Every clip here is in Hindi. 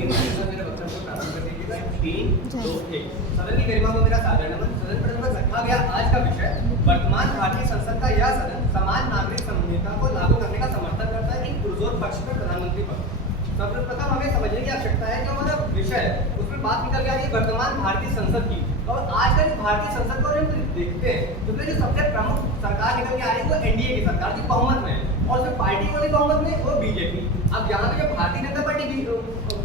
मेरे वक्तव्य को प्रारंभ करने के टाइम 3, 2, 1 सदन की गरिमा को मेरा सादर नमन। सदन पर रखा गया आज का विषय वर्तमान भारतीय संसद का यह सदन समान नागरिक संहिता को लागू करने का समर्थन करता है कि पुरजोर पक्ष में प्रधानमंत्री पद। सर्वप्रथम हमें समझने की आवश्यकता है कि हमारा विषय उसमें बात निकल गया है वर्तमान भारतीय संसद की। और आजकल भारतीय संसद को हम देखते हैं तो जो सबसे प्रमुख सरकार निकल के आ रही है वो एनडीए की सरकार की बहुमत में है और जो पार्टी वाली बहुमत में वो बीजेपी। अब यहाँ पे जो भारतीय जनता पार्टी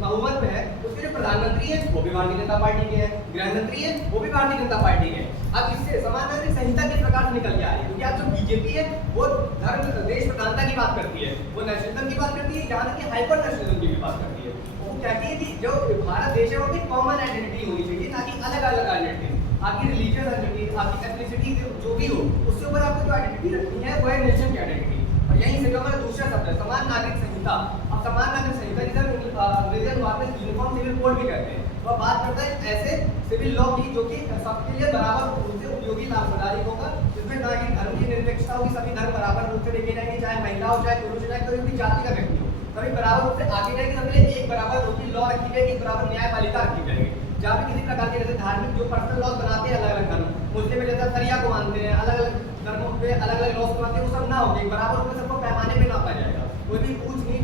बहुमत में है उसके जो प्रधानमंत्री है वो भी भारतीय जनता पार्टी के हैं, गृह मंत्री है वो भी भारतीय जनता पार्टी के हैं। अब इससे समान नागरिक संहिता किस प्रकार से निकल के आ रही है क्योंकि आज जो बीजेपी है वो धर्म देश प्रधानता की बात करती है, वो नेशनलिज्म की बात करती है, जहाँ तक हाइपर नेशनलिज्म की भी बात करती है। वो कहती है कि जो भारत देश है वो भी कॉमन आइडेंटिटी होनी चाहिए ना कि अलग अलग आइडेंटिटी। आपकी रिलीजियस आइडेंटिटी, आपकी एथनिसिटी जो भी हो उसके ऊपर आपको जो आइडेंटिटी रखनी है वो है नेशन की आइडेंटिटी। और यहीं से हमारा दूसरा शब्द है समान नागरिक संहिता। अब समान नागरिक संहिता जिसे अंग्रेजी अनुवाद में यूनिफॉर्म सिविल कोड भी कहते हैं, वह बात करता है ऐसे सिविल लॉ की जो कि सबके लिए बराबर रूप से उपयोगी लाभदायक होगा, जिसमें ना कि धर्म की निरपेक्षता होगी, सभी धर्म बराबर रूप से देखे जाएंगे, चाहे महिला हो चाहे पुरुष हो चाहे कोई भी जाति का व्यक्ति हो, सभी बराबर रूप से आगे जाएंगे, सबके लिए एक बराबर रूप की लॉ रखी जाएगी, बराबर न्यायपालिका रखी जाएगी। जहाँ पे किसी प्रकार के जैसे धार्मिक जो पर्सनल लॉज बनाते हैं अलग अलग धर्म, मुस्लिम में जैसे शरिया को मानते हैं, अलग अलग धर्मों पे अलग अलग लॉज बनाते हैं, वो सब ना होंगे, बराबर रूप में सबको पैमाने पे नापा जाएगा, कोई भी ऊंच नीच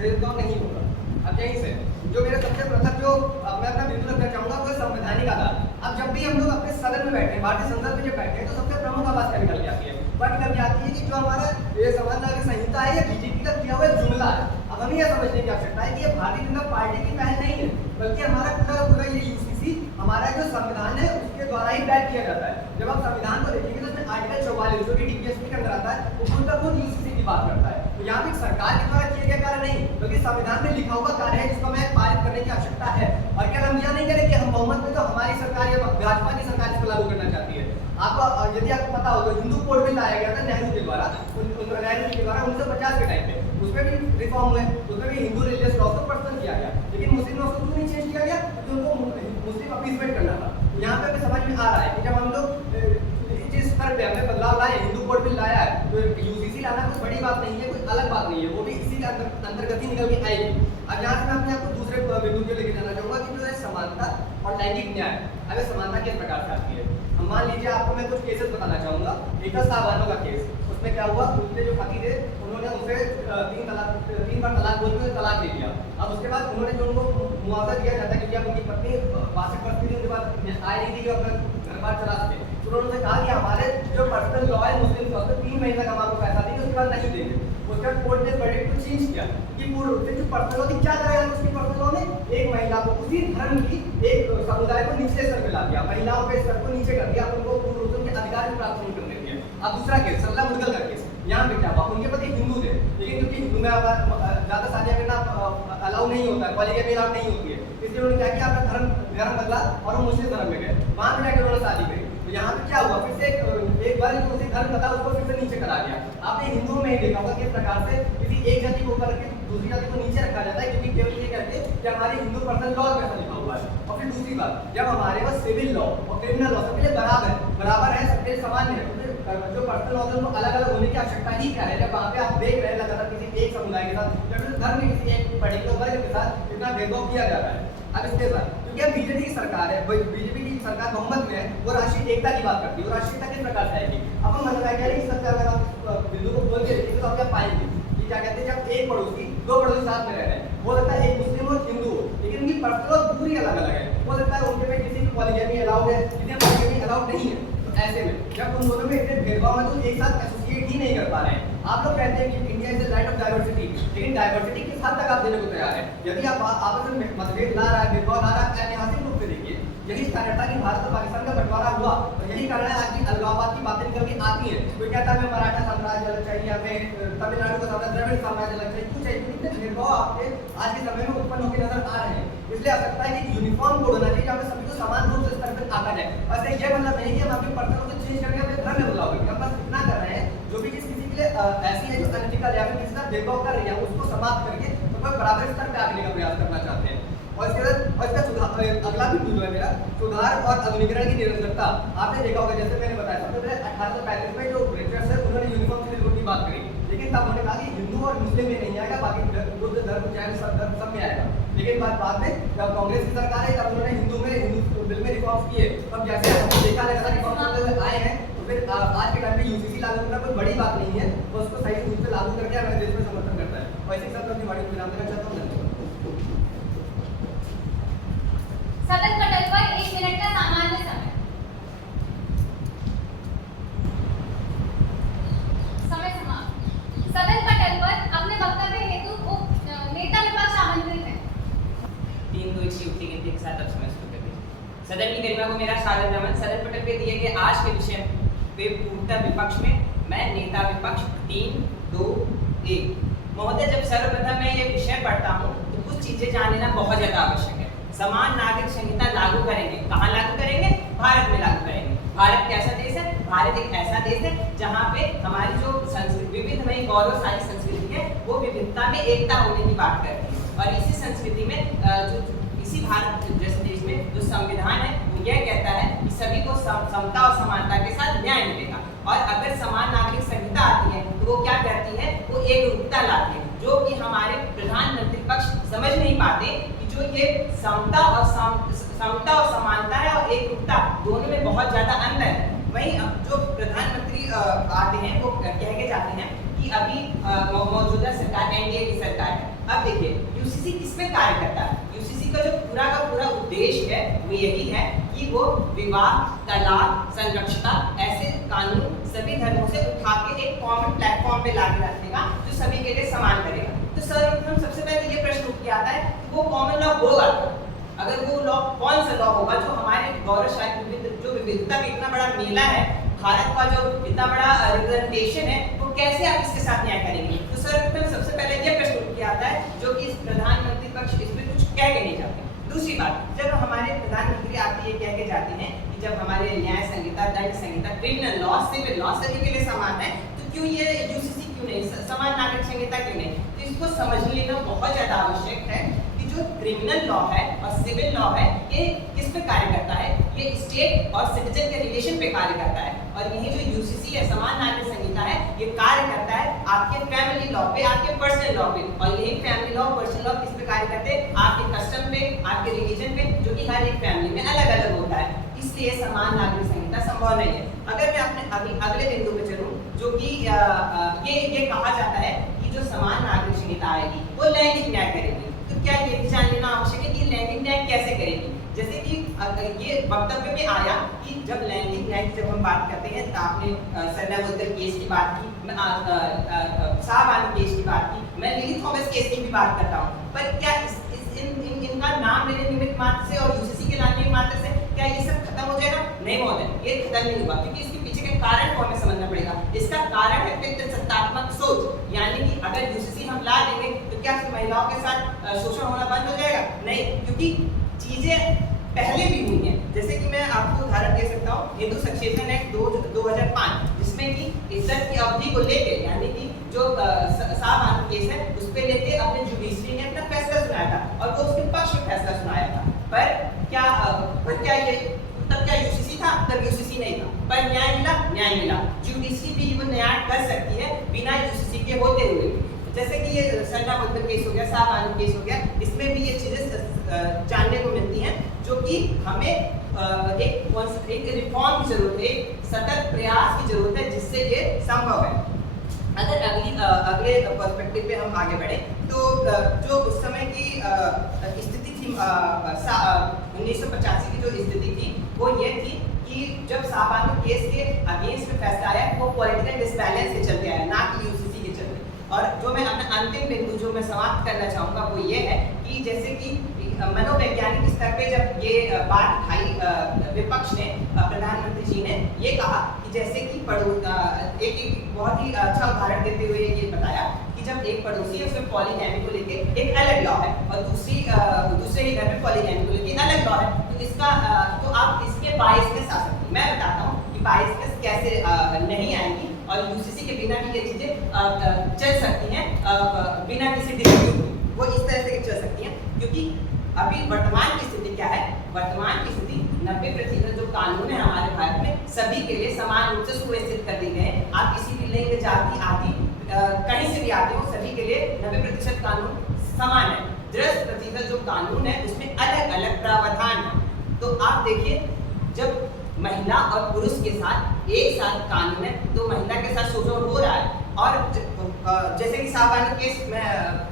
भेदभाव नहीं होगा। अब यहीं से जो मेरा सबसे प्रथम जो मैं अपना बिंदु रखना चाहूंगा वो संवैधानिक आधार। अब जब भी हम लोग अपने सदन में बैठे हैं, भारतीय संसद में जब बैठे हैं तो सबसे प्रमुख आवाज क्या निकल के आती है, वह निकल के आती है कि जो हमारा ये समान नागरिक संहिता है ये बीजेपी का किया हुआ जुमला है। अब हमें यह समझने की आवश्यकता है कि ये भारतीय जनता पार्टी की पहल नहीं है, बल्कि हमारा पूरा ये यूसीसी हमारा जो संविधान है उसके द्वारा ही तय किया जाता है। जब आप संविधान को देखेंगे तो उसमें आर्टिकल 44 जो कि डीपीएसपी के अंदर आता है वो खुद यूसीसी की बात करता है। तो यहाँ पे सरकार के द्वारा किया गया कार्य नहीं बल्कि संविधान में लिखा हुआ कार्य है जिसको हमें पारित करने की आवश्यकता है। और क्या हम यह नहीं करें कि हम बहुमत में तो हमारी सरकार या भाजपा की सरकार इसको लागू करना चाहती है। आपको यदि आपको पता हो तो हिंदू कोड बिल लाया गया था नेहरू के द्वारा 1950 के टाइम पे, उसमें भी रिफॉर्म हुए, उसमें भी हिंदू रिलीजियस लॉ को पर्सनल किया गया, लेकिन मुस्लिम लॉ को क्यों नहीं चेंज किया गया क्योंकि उनको मुस्लिम अपीसमेंट करना था। तो यहाँ पे हमें समझ में आ रहा है कि जब हम लोग जिस स्तर पे हमने बदलाव लाए, हिंदू कोड बिल लाया है तो यूसीसी लाना कोई बड़ी बात नहीं है, कोई अलग बात नहीं है, वो भी इसी के अंतर्गत ही निकल के आएगी। अब यहाँ से मैं अपने आपको दूसरे बिंदु पे लेके जाना चाहूंगा कि जो है समानता और लैंगिक न्याय। अगर समानता किस प्रकार से आती है, हम मान लीजिए आपको मैं कुछ केसेस बताना चाहूंगा। एक था साहबानों का केस, उसमें क्या हुआ, उनके जो पति थे उन्होंने उनसे 3 बार तलाक बोल के तलाक दे दिया। अब उसके बाद उन्होंने जो उनको मुआवजा दिया जाता है क्योंकि अब उनकी पत्नी 62 वर्ष की उनके बाद आए नहीं थी कि अपना घर बार चला सके, तो उन्होंने कहा कि हमारे जो पर्सनल लॉ है मुस्लिम लॉ से 3 महीने का हमारे पैसा देंगे, उसके बाद नहीं देंगे। उसके बाद कोर्ट ने वर्डिक्ट को चेंज किया कि पूर्ण रूप से जो पर्सनल लॉ थी क्या करेगा, उसकी पर्सनल लॉ ने एक महिला को उसी धर्म की एक समुदाय को निचले स्तर में ला दिया, महिलाओं के स्तर को नीचे कर दिया, उनको पूर्ण रूप से उनके अधिकार प्राप्त नहीं करने दिया। अब दूसरा केस सरला मुदगल का केस, यहाँ पे क्या हुआ, उनके पति हिंदू थे लेकिन क्योंकि हिंदू में ज्यादा शादियां करना अलाउ नहीं होता है, पॉलीगैमी अलाउ नहीं होती है, इसलिए उन्होंने क्या किया अपना धर्म बदला और वो मुस्लिम धर्म में गए, वहां पे जाकर उन्होंने शादी करी। तो यहाँ पे क्या हुआ, फिर से एक बार जो उसी धर्म बता उसको फिर से नीचे करा दिया। आपने हिंदुओं में ही देखा होगा किस प्रकार से किसी एक जाति को ऊपर रख दूसरी जाति को नीचे रखा जाता है क्योंकि केवल ये कहते हैं कि हमारे हिंदू पर्सनल लॉ में ऐसा लिखा हुआ है। और फिर दूसरी बात, जब हमारे पास सिविल लॉ और क्रिमिनल लॉ सबके लिए बराबर है, सबके लिए समान है, जो पर्सनल लॉ है वो अलग अलग होने की आवश्यकता ही क्या है। जब वहाँ पे आप देख रहे हैं लगातार किसी एक समुदाय के साथ या फिर धर्म में किसी एक पर्टिकुलर वर्ग के साथ इतना भेदभाव किया जा रहा है। अब इसके साथ क्योंकि अब बीजेपी की सरकार है, बीजेपी की सरकार बहुमत में है, वो राष्ट्रीय एकता की बात करती है, वो राष्ट्रीय एकता किस प्रकार से आएगी। अब हम मनोवैज्ञानिक स्तर पर अगर आप बिंदु को खोल के देखेंगे तो आप क्या पाएंगे कि क्या कहते हैं जब एक पड़ोसी 2 पड़ोसी साथ में रह रहे हैं, हो सकता है एक मुस्लिम और हिंदू हो लेकिन उनकी पर्सनल पूरी अलग अलग है, हो सकता है उनके में किसी की पॉलीगैमी अलाउड है, किसी में पॉलीगैमी अलाउड नहीं है। तो ऐसे में जब उन दोनों में इतने भेदभाव है तो एक साथ एसोसिएट ही नहीं कर पा रहे हैं। आप लोग कहते हैं कि India is the land of diversity, लेकिन डाइवर्सिटी किस हद तक आप देने को तैयार है। यदि आप आपस में मतभेद ला रहा है, भेदभाव ला रहा है, ऐतिहासिक रूप से देखिए यही कारण था कि भारत और पाकिस्तान का बंटवारा हुआ और यही कारण है आज की अलगाववाद की बातें निकल के आती हैं। कोई कहता है हमें मराठा साम्राज्य अलग चाहिए, हमें तमिलनाडु का साम्राज्य, द्रविड़ साम्राज्य अलग चाहिए, क्यों चाहिए, कितने भेदभाव आपके आज के समय में उत्पन्न होकर नजर आ रहे हैं। इसलिए आ सकता है कि यूनिफॉर्म कोड होना चाहिए जहाँ पे सभी को समान रूप से स्तर पर आता जाए। वैसे ये मतलब नहीं कि हम आपके पर्सनल को चेंज करके अपने धर्म में बदलाव करेंगे, हम बस इतना कर रहे हैं जो भी चीज किसी के लिए ऐसी है जो अनैतिकल या फिर किसी का भेदभाव कर रही है उसको समाप्त करके तो बराबर स्तर पर आगे का प्रयास करना चाहते हैं। और इसका सुधार अगला बिंदु जो है मेरा सुधार और आधुनिकीकरण की निरंतरता। आपने देखा होगा जैसे मैंने बताया सबसे पहले 1835 में जो ब्रिटिशर्स है उन्होंने यूनिफॉर्म सिविल कोड की बात करी, लेकिन तब उन्होंने कहा कि हिंदू और मुस्लिम में नहीं आएगा, बाकी बुद्ध धर्म जैन सब धर्म सब में आएगा। लेकिन बाद में जब कांग्रेस की सरकार है तब उन्होंने हिंदू बिल में रिफॉर्म्स किए। अब जैसे देखा लगातार रिफॉर्म्स करते हुए आए हैं, तो फिर आज के टाइम पे यूसीसी लागू करना कोई बड़ी बात नहीं है, वो उसको सही रूप से लागू करके हमारे देश में समर्थन करता है। और इसी के साथ अपनी वाणी को विराम देना चाहता हूँ। सदन पटल पर 1 मिनट का सामान्य समय समाप्त। सदन पटल पर अपने वक्तव्य हेतु नेता विपक्ष आमंत्रित है। 3-2 की युक्ति गिनती के साथ अब समय शुरू कर दीजिए। सदन की गरिमा को मेरा स्वागत नमन। सदन पटल पे दिए गए आज के विषय पे पूर्णतः विपक्ष में मैं नेता विपक्ष 3, 2, 1। महोदय, जब सर्वप्रथम मैं ये विषय पढ़ता हूँ तो कुछ चीजें जान लेना बहुत ज्यादा आवश्यक है। समान नागरिक संहिता लागू करेंगे, कहाँ लागू करेंगे? भारत में लागू करेंगे। भारत कैसा देश है? भारत एक ऐसा देश है जहाँ पे हमारी जो संस्कृति विविधमयी गौरवशाली संस्कृति है वो विविधता में एकता होने की बात करती है। और इसी संस्कृति में जो इसी भारत जैसे देश में जो संविधान है वो यह कहता है कि सभी को समता और समानता के साथ न्याय मिलेगा। और अगर समान नागरिक संहिता आती है तो वो क्या करती है? वो एकरूपता लाती है, जो कि हमारे प्रधानमंत्री पक्ष समझ नहीं पाते कि जो ये समता और समानता है और एकरूपता दोनों में बहुत ज्यादा अंतर है। वहीं जो प्रधानमंत्री आते हैं वो कह के जाते हैं कि अभी मौजूदा सरकार एनडीए की सरकार है। अब देखिए यूसीसी किस में कार्य करता है? यूसीसी का जो पूरा का पूरा उद्देश्य है वो यही है कि वो विवाह, तलाक, संरक्षता ऐसे कानून सभी धर्मों से उठा के एक कॉमन प्लेटफॉर्म पे लाके रखेगा जो सभी के लिए समान करेगा। तो सर्वप्रथम सबसे पहले ये प्रश्न उठ के आता है कि वो कॉमन लॉ होगा, अगर वो लॉ कौन सा लॉ होगा जो हमारे गौरवशाली जो विविधता में इतना बड़ा मेला है, भारत का जो इतना बड़ा रिप्रेजेंटेशन है, वो कैसे आप इसके साथ न्याय करेंगे? तो सर्वप्रथम सबसे पहले ये प्रश्न उठ के आता है जो कि प्रधानमंत्री पक्ष इसमें कुछ कह के नहीं जाते। दूसरी बात, जब हमारे प्रधानमंत्री आते ये कह के जाते हैं कि जब हमारे न्याय संहिता, दंड संहिता, क्रिमिनल लॉ, सिविल लॉ सभी के लिए समान है, तो क्यों ये यूसीसी क्यों नहीं, समान नागरिक संहिता क्यों नहीं? तो इसको समझ लेना बहुत ज्यादा आवश्यक है कि जो क्रिमिनल लॉ है और सिविल लॉ है ये किस पे कार्य करता है? ये स्टेट और सिटीजन के रिलेशन पे कार्य करता है। और यही जो यूसीसी है, समान नागरिक संहिता है, ये कार्य करता है आपके फैमिली लॉ पे, आपके पर्सनल लॉ पे। और यही फैमिली लॉ, पर्सनल लॉ किस पे कार्य करते हैं? आपके कस्टम पे, आपके रिलीजन पे, जो कि हर एक फैमिली में अलग अलग होता है। इसलिए समान नागरिक संहिता संभव नहीं है। अगर मैं अपने अभी अगले बिंदु पे चलूं, जो कि ये कहा जाता है कि जो समान नागरिक संहिता आएगी वो लैंगिक न्याय करेगी। तो क्या ये भी जान लेना आवश्यक है कि लैंगिक न्याय कैसे करेगी? जैसे कि ये वक्तव्य में आया कि जब लैंगिक न्याय की जब हम बात करते हैं, तो आपने सरनावोत्तर केस की बात की, शाहबानो केस की बात की, मैं लिली थॉमस केस की भी बात करता हूँ। पर क्या इनका नाम लेने निमित्त मात्र से और यूसीसी के नाम मात्र से क्या ये सब खत्म हो जाएगा? नहीं महोदय, ये खत्म नहीं होगा, क्योंकि इसके पीछे के कारण को हमें समझना पड़ेगा। इसका कारण है पितृसत्तात्मक सोच, यानी कि अगर यूसीसी हम ला देंगे तो क्या महिलाओं के साथ शोषण होना बंद हो जाएगा? नहीं, क्योंकि चीजें पहले भी हुई हैं। जैसे कि मैं आपको उदाहरण दे सकता हूँ, हिंदू सक्सेशन एक्ट 2005, जिसमें कि इज्जत की अवधि को लेके, यानी कि जो शाहबानो केस है उस पे लेके अपने जुडिशरी ने अपना फैसला सुनाया था और वो उसके पक्ष में फैसला सुनाया था। पर क्या ये तब क्या यूसीसी था? तब यूसीसी नहीं था। पर न्याय मिला? न्याय मिला। जुडिशरी भी वो न्याय कर सकती है बिना यूसीसी के होते हुए। जैसे कि ये सरनावोत्तर केस हो गया, शाहबानो केस हो गया, इसमें भी ये चीजें जानने को मिलती हैं जो कि हमें एक रिफॉर्म की जरूरत है, एक सतत प्रयास की जरूरत है जिससे ये संभव है। अगर अगले पर्सपेक्टिव पे हम आगे बढ़े तो जो उस समय की स्थिति थी, 1985 की जो स्थिति थी वो ये थी कि जब शाहबानो केस के अगेंस्ट में फैसला आया वो पॉलिटिकल डिसबैलेंस के चलते आया, ना कि यूसीसी के चलते। और जो मैं अपना अंतिम बिंदु जो मैं समाप्त करना चाहूँगा वो ये है कि जैसे कि मनोवैज्ञानिक स्तर पे जब ये बात उठाई विपक्ष ने, प्रधानमंत्री जी ने ये कहा कि जैसे कि एक बहुत ही अच्छा उदाहरण देते हुए ये बताया कि जब एक पड़ोसी है उसमें पॉलीगैमी को लेके एक अलग लॉ है और दूसरे ही घर में पॉलीगैमी को लेके अलग लॉ है, तो इसका तो आप इसमें बायसनेस आ सकती है। मैं बताता हूँ कि बायसनेस कैसे नहीं आएगी और यूसीसी के बिना भी ये चीजें चल सकती हैं बिना किसी डिस्प्यूट के, वो इस तरह से चल सकती हैं। क्योंकि अभी वर्तमान की स्थिति क्या है? वर्तमान की स्थिति 90% जो कानून है हमारे भारत में सभी के लिए समान रूप से सुव्यवस्थित कर दिए गए हैं। आप किसी भी लिंग, जाति आदि कहीं से भी आते हो, सभी के लिए 90% कानून समान है। 10% जो कानून है उसमें अलग अलग प्रावधान है। तो आप देखिए, जब महिला और पुरुष के साथ एक साथ कानून है तो महिला के साथ शोषण हो रहा है। और जैसे कि शाहबानो केस में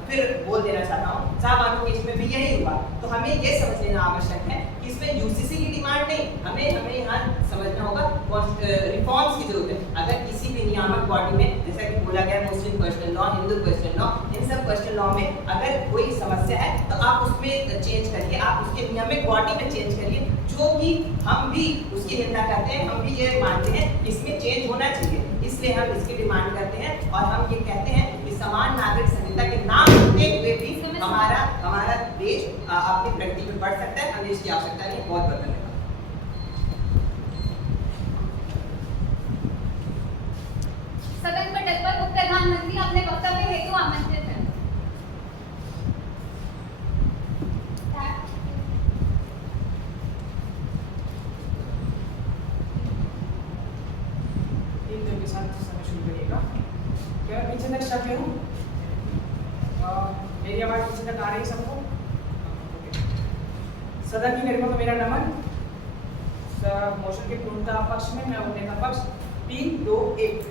फिर बोल देना चाहता हूँ, शाहबानो केस में भी यही हुआ। तो हमें ये समझ लेना आवश्यक है कि इसमें यूसीसी की डिमांड नहीं, हमें यहाँ समझना होगा रिफॉर्म्स की जरूरत है। अगर किसी भी नियामक बॉडी में, जैसा कि बोला गया Muslim personal law, Hindu personal law, इन सब पर्सनल लॉ में अगर कोई समस्या है तो आप उसमें चेंज करिए, आप उसके नियामक बॉडी में चेंज करिए, जो कि हम भी उसकी निंदा करते हैं, हम भी ये मानते हैं इसमें चेंज होना चाहिए। इसलिए हम इसकी डिमांड करते हैं और हम ये कहते हैं कि समान नागरिक संहिता के नाम होते हुए भी हमारा देश अपनी प्रगति में बढ़ सकता है। हमें इसकी आवश्यकता नहीं। बहुत बहुत धन्यवाद। सदन पटल पर उप प्रधानमंत्री अपने वक्तव्य हेतु आमंत्रित हैं। समय शुरू करिएगा। क्या पीछे तक शब्द हूँ? मेरी आवाज पीछे तक आ रही है सबको? सदन की गरिमा को मेरा नमन। मोशन के पूर्णता पक्ष में मैं नेता पक्ष 3, 2, 1।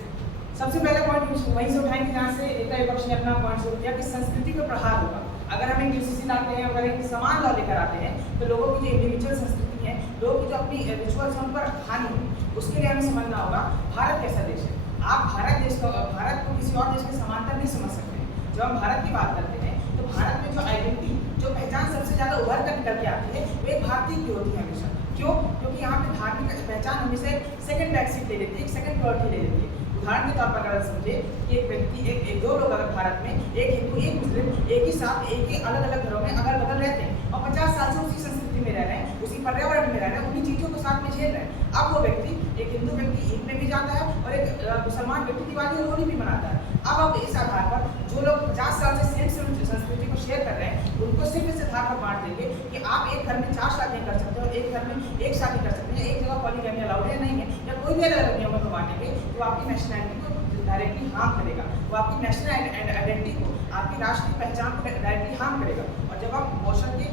सबसे पहला पॉइंट वहीं से उठाएंगे जहाँ से नेता विपक्ष ने अपना पॉइंट शुरू किया कि संस्कृति पर प्रहार होगा। अगर हम एक यूसीसी लाते हैं, अगर एक समान लॉ लेकर आते हैं, तो लोगों की जो इंडिविजुअल संस्कृति है, लोगों की जो अपनी रिचुअल्स हैं उन पर हानि होगी। उसके लिए हमें समझना होगा भारत कैसा देश है। आप भारत को किसी और देश के समांतर नहीं समझ सकते। जब हम भारत की बात करते हैं तो भारत में जो आइडेंटिटी, जो पहचान सबसे ज़्यादा उभर कर निकल के आती है वो एक भारतीय की होती है हमेशा। क्यों? क्योंकि यहाँ पे धार्मिक पहचान हमेशा एक सेकंड बैक सीट ले लेती है, एक सेकंड प्रायोरिटी ले लेती है। उदाहरण के तौर पर अगर समझे कि एक व्यक्ति, दो लोग अगर भारत में, एक हिंदू एक मुस्लिम एक ही साथ एक ही अलग अलग घरों में अगल बगल रहते हैं और 50 साल से उसी संस्कृति में रह रहे हैं, उसी पर्यावरण में रह रहे हैं, उन्हीं चीज़ों को साथ में झेल रहे हैं। अब वो व्यक्ति, एक हिंदू व्यक्ति ईद में भी जाता है और एक मुसलमान व्यक्ति दिवाली और होली भी मनाता है। अब इस आधार पर जो लोग 50 साल से सेम संस्कृति को शेयर कर रहे हैं, उनको सिर्फ इस आधार पर बांट देंगे कि आप एक घर में 4 शादियाँ कर सकते हो, एक घर में एक शादी कर सकते हैं, एक जगह पॉलीगैमी अलाउड है नहीं है, या कोई भी अलग अलग नियमों को बांटेंगे तो आपकी नेशनलिटी को डायरेक्टली हार्म करेगा। वो आपकी नेशनल आइडेंटिटी को, आपकी राष्ट्रीय पहचान को डायरेक्टली हार्म करेगा। और जब आप मोशन के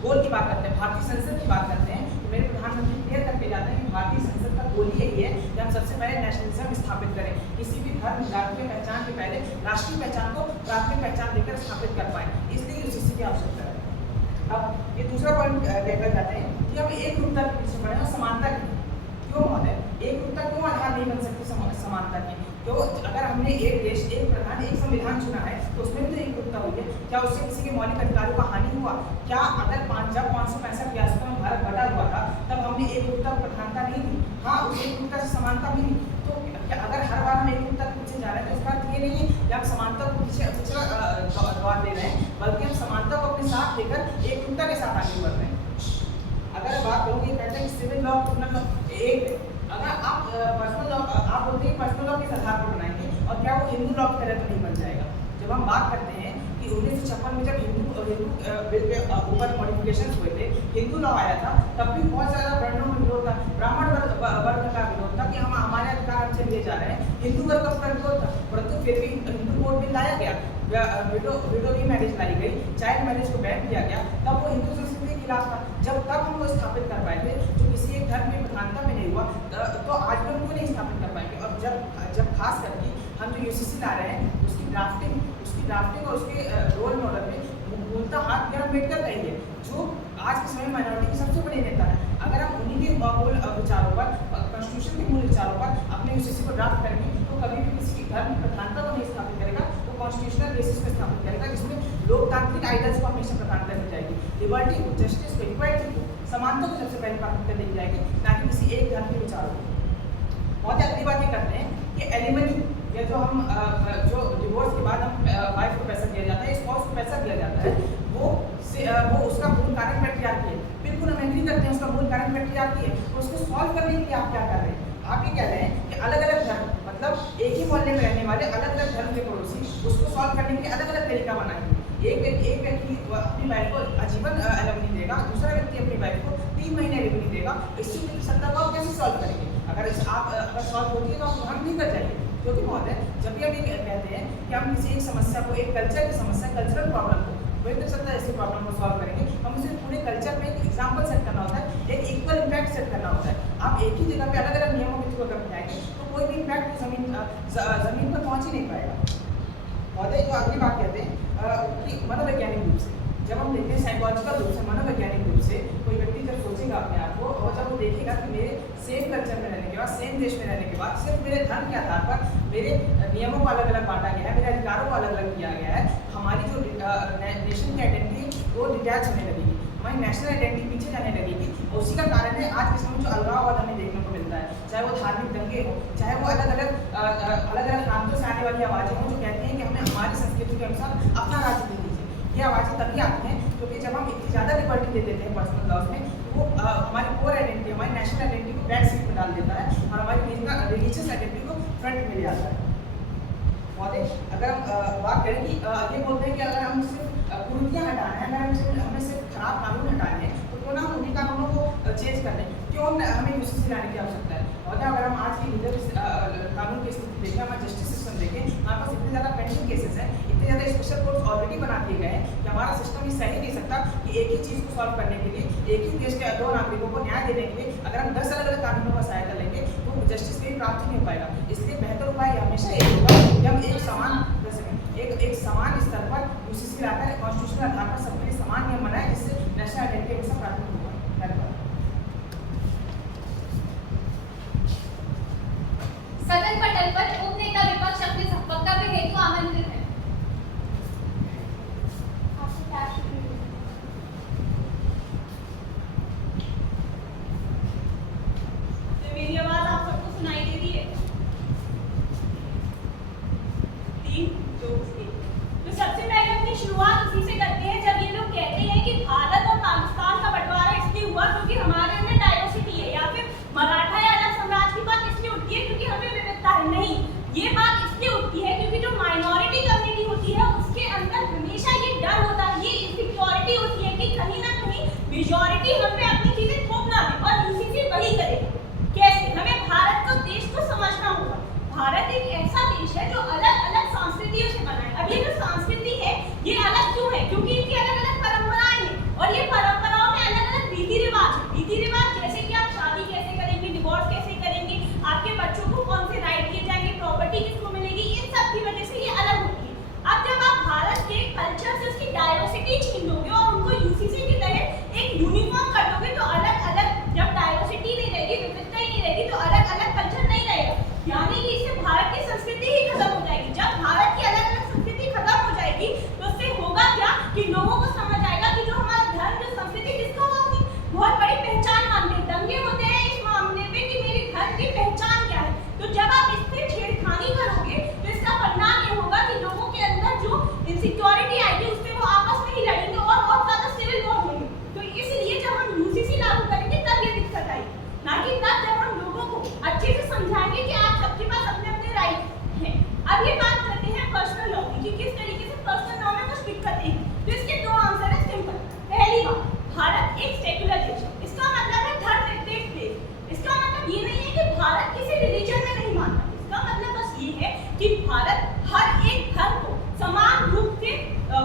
गोल की बात करते हैं, भारतीय संसद की बात करते हैं, तो मेरे प्रधानमंत्री क्लियर करके जाते हैं कि भारतीय संसद का गोल यही है कि हम सबसे पहले नेशनलिज्म स्थापित करें। किसी भी धर्म जातीय पहचान के पहले राष्ट्रीय पहचान को प्राथमिक पहचान देकर स्थापित कर पाए, इसलिए यूसीसी की आवश्यकता है। अब ये दूसरा पॉइंट कहकर जाते हैं कि हम एक रूपता के पीछे पड़े और समानता की। क्यों महोदय? एक रूपता क्यों आधार नहीं बन सकती समानता की? तो अगर हमने एक देश, एक प्रधान, एक संविधान चुना है तो उसमें भी तो एक रूपता हुई है। क्या उससे किसी के मौलिक अधिकारों का हानि हुआ? क्या अगर जब 565 रियासतों में भारत बटा हुआ था तब हमने एक रूपता को प्रधानता नहीं दी? हाँ, उस एक रूपता से समानता भी दी। तो क्या अगर हर बार हम एक रूपता के पीछे जा रहे हैं तो उसका अर्थ ये नहीं है कि हम समानता को पीछे दौड़ दे रहे हैं, बल्कि हम समानता को अपने साथ लेकर एक रूपता के साथ आगे बढ़ रहे हैं। अगर बात करूँ, ये कहते हैं कि सिविल लॉ क्रिमिनल लॉ एक, अगर आप पर्सनल लॉ, आप बोलते हैं पर्सनल लॉ किस आधार पर बनाएंगे और क्या वो हिंदू लॉ की तरह तो नहीं बन जाएगा? जब हम बात करते हैं कि 1956 में जब हिंदू बिल के ऊपर मॉडिफिकेशन हुए थे, हिंदू लॉ आया था, तब भी बहुत ज़्यादा वर्णों में विरोध था, ब्राह्मण वर्ग का विरोध था कि हम हमारे अधिकार हमसे लिए जा रहे हैं। हिंदू वर्ग का विरोध था, परंतु फिर भी हिंदू कोड बिल लाया गया, विडो की मैरिज लाई गई, चाइल्ड मैरिज को बैन किया गया, तब वो हिंदू संस्कृति के खिलाफ था। जब तब हम वो स्थापित कर पाए थे, जो किसी एक धर्म में प्रधानता में नहीं हुआ, तो आज भी उनको नहीं स्थापित कर पाएंगे। और जब खास करके हम जो यूसीसी ला रहे हैं, उसकी ड्राफ्टिंग और उसके रोल मॉडल में मूलतः हाथ बी आर अम्बेडकर का ही है, जो आज के समय माइनॉरिटी के सबसे बड़े नेता है। अगर हम उन्हीं के मूल विचारों पर, कॉन्स्टिट्यूशन के मूल विचारों पर अपने यूसीसी को ड्राफ्ट करेंगे तो कभी भी किसी धर्म की प्रधानता को नहीं स्थापित करेगा, वो कॉन्स्टिट्यूशनल बेसिस पर स्थापित करेगा, जिसमें लोकतांत्रिक आइडियल्स को हमेशा प्रधानता दी जाएगी, लिबर्टी को, जस्टिस को, इक्वालिटी को, समानता को सबसे पहले प्राथमिकता दी जाएगी, ना कि किसी एक धर्म के विचारों को। बहुत अगली बात ये करते हैं कि एलिमनी, या जो हम जो डिवोर्स के बाद हम वाइफ को पैसा दिया जाता है, स्पाउस को पैसा दिया जाता है, वो उसका मूल कारण पैट्रियार्की है। बिल्कुल हम एग्री करते हैं, उसका मूल कारण पैट्रियार्की है। तो उसको सॉल्व करने के लिए आप क्या कर रहे हैं? आप ये कह रहे हैं कि अलग अलग धर्म, मतलब एक ही मोहल्ले में रहने वाले अलग अलग धर्म के पड़ोसी, उसको सॉल्व करने के लिए अलग अलग तरीका बनाएंगे। एक व्यक्ति अपनी वाइफ को आजीवन एलिमनी देगा, दूसरा व्यक्ति अपनी वाइफ को 3 महीने एलिमनी देगा। इस चीज की सत्ता को आप कैसे सॉल्व करेंगे? अगर सॉल्व होती है तो आप हम नहीं कर जाएंगे। क्योंकि महोदय, जब भी हम ये कहते हैं कि हम किसी एक समस्या को, एक कल्चर की समस्या, कल्चरल प्रॉब्लम को बेहतर सकता है ऐसी प्रॉब्लम को सॉल्व करेंगे। हम उसे पूरे कल्चर में एक एग्जाम्पल सेट करना होता है, एक इक्वल इम्पैक्ट सेट करना होता है। आप एक ही जगह पे अलग अलग नियमों के थ्रू अगर जाएंगे तो कोई भी इम्पैक्ट जमीन पर पहुंच ही नहीं पाएगा। और जो अगली बात कहते हैं कि मनोवैज्ञानिक रूप से, जब हम देखते हैं साइकोलॉजिकल रूप से, मनोवैज्ञानिक रूप से कोई व्यक्ति जब सोचेगा अपने आप को और जब वो देखेगा कि मेरे सेम कल्चर में रहने के बाद, सेम देश में रहने के बाद सिर्फ मेरे धर्म के आधार पर मेरे नियमों को अलग अलग बांटा गया है, मेरे अधिकारों को अलग अलग किया गया है, हमारी जो नेशन की आइडेंटिटी वो डिटैच होने लगेगी, हमारी नेशनल आइडेंटिटी पीछे जाने लगेगी। और उसी का कारण है आज के समय जो अलगाववाद हमें देखने को मिलता है, चाहे वो धार्मिक दंगे हो, चाहे वो अलग अलग प्रांतों से आने वाली आवाज़ें हों जो कहती हैं कि हमें हमारी संस्कृति के अनुसार अपना राज्य दे दीजिए। ये आवाज़ें तभी आती हैं क्योंकि जब हम इतनी ज़्यादा लिबर्टी दे देते हैं पर्सनल लॉज में, वो हमारी कोर आइडेंटिटी, हमारी नेशनल आइडेंटिटी को बैक सीट में डाल देता है और हमारी रिलीजियस आइडेंटिटी को फ्रंट में ले आता है। और अगर हम बात करें कि ये बोलते हैं कि अगर हम सिर्फ कुरीतियाँ हटाना है, अगर हमें सिर्फ खराब कानून हटाने हैं तो क्यों ना हम उन्हीं कानूनों को चेंज कर लें, क्यों हमें यूसीसी लाने की आवश्यकता है। और अगर हम आज की लीगल कानून की स्थिति देखें, हमारा जस्टिस सिस्टम देखें, हमारे पास इतने ज़्यादा पेंडिंग केसेस हैं, इतने ज़्यादा स्पेशल कोर्ट्स ऑलरेडी बना दिए गए हैं कि हमारा सिस्टम ये सही नहीं सकता कि एक ही चीज़ को सॉल्व करने के लिए, एक ही देश के दो नागरिकों को न्याय देने के लिए अगर हम 10 अलग अलग कानूनों का सहायता लेंगे तो जस्टिस कहीं प्राप्त ही नहीं हो पाएगा। इसलिए बेहतर उपाय हमेशा एक होगा कि हम एक समान स्तर पर यूसीसी लाकर कॉन्स्टिट्यूशनल आधार पर सबके लिए समान नियम बनाए जिससे नेशनल आइडेंटिटी हमेशा प्राथमिक होगा। धन्यवाद। सदन पटल पर उपनेता विपक्ष अपने वक्तव्य हेतु आमंत्रित है। मेरी आवाज आप सबको सुनाई दे रही है? 3, 2, 1। तो सबसे पहले अपनी शुरुआत उसी से करते हैं जब ये लोग कहते हैं कि भारत और पाकिस्तान का बंटवारा इसलिए हुआ क्योंकि हमारे अंदर डाइवर्सिटी है, या फिर मराठा या अलग साम्राज्य की बात इसलिए उठती है क्योंकि हमें विविधता है। नहीं, ये बात इसलिए उठती है क्योंकि जो माइनॉरिटी कम्युनिटी होती है उसके अंदर हमेशा ये डर होता है, ये इनसिक्योरिटी होती है कि कहीं ना कहीं मेजॉरिटी हम पे अपनी चीजें थोप ना दे, और यूसीसी वही करेगा। कैसे? हमें भारत को देश को समझना होगा। भारत एक ऐसा देश है जो अलग अलग संस्कृतियों से बना है। अब ये जो संस्कृति है ये अलग क्यों है? क्योंकि इनकी अलग अलग परंपराएं हैं, और ये परंपराओं में अलग अलग रीति रिवाज है। रीति रिवाज जैसे कि आप शादी कैसे करेंगे, डिवोर्स कैसे करेंगे, आपके बच्चों को कौन से राइट दिए जाएंगे, प्रॉपर्टी किसको मिलेगी, इन सब की वजह से ये अलग होती है। अब जब आप भारत के कल्चर से उसकी डाइवर्सिटी छीन लोगे और उनको यूसीसी के तहत एक यूनिफॉर्म कर दोगे तो अलग अलग, जब डाइवर्सिटी नहीं रहेगी, विविधता ही नहीं रहेगी तो अलग अलग कल्चर नहीं रहेगा, यानी कि इससे भारत की संस्कृति ही खत्म हो जाएगी। जब भारत की अलग अलग संस्कृति खत्म हो जाएगी तो उससे होगा क्या कि लोगों को समझ आएगा कि जो हमारा धर्म, जो संस्कृति जिसको वो अपनी बहुत बड़ी पहचान मानते हैं। दंगे होते हैं इस मामले में कि मेरी धर्म की पहचान क्या है। तो जब आप इससे छेड़खानी करोगे तो इसका परिणाम ये होगा कि लोगों के अंदर जो इनसिक्योरिटी आएगी उससे वो आपस में ही लड़ेंगे और बहुत ज्यादा सिविल वॉर होंगे। तो इसलिए जब हम यूसीसी लागू करेंगे तब ये दिक्कत आएगी, ना कि तब जब हम लोगों को अच्छे से समझाएंगे कि आप सबके पास अपने अपने राइट हैं। अब ये बात करते हैं पर्सनल लॉ की कि किस तरीके से पर्सनल लॉ में कुछ दिक्कतें हैं। तो इसके दो आंसर है सिंपल। पहली बात, भारत एक सेक्युलर देश है, इसका मतलब है धर्मनिरपेक्ष देश। इसका मतलब ये नहीं है कि भारत किसी रिलीजन में नहीं मानता, इसका मतलब बस ये है कि भारत हर एक धर्म को समान रूप से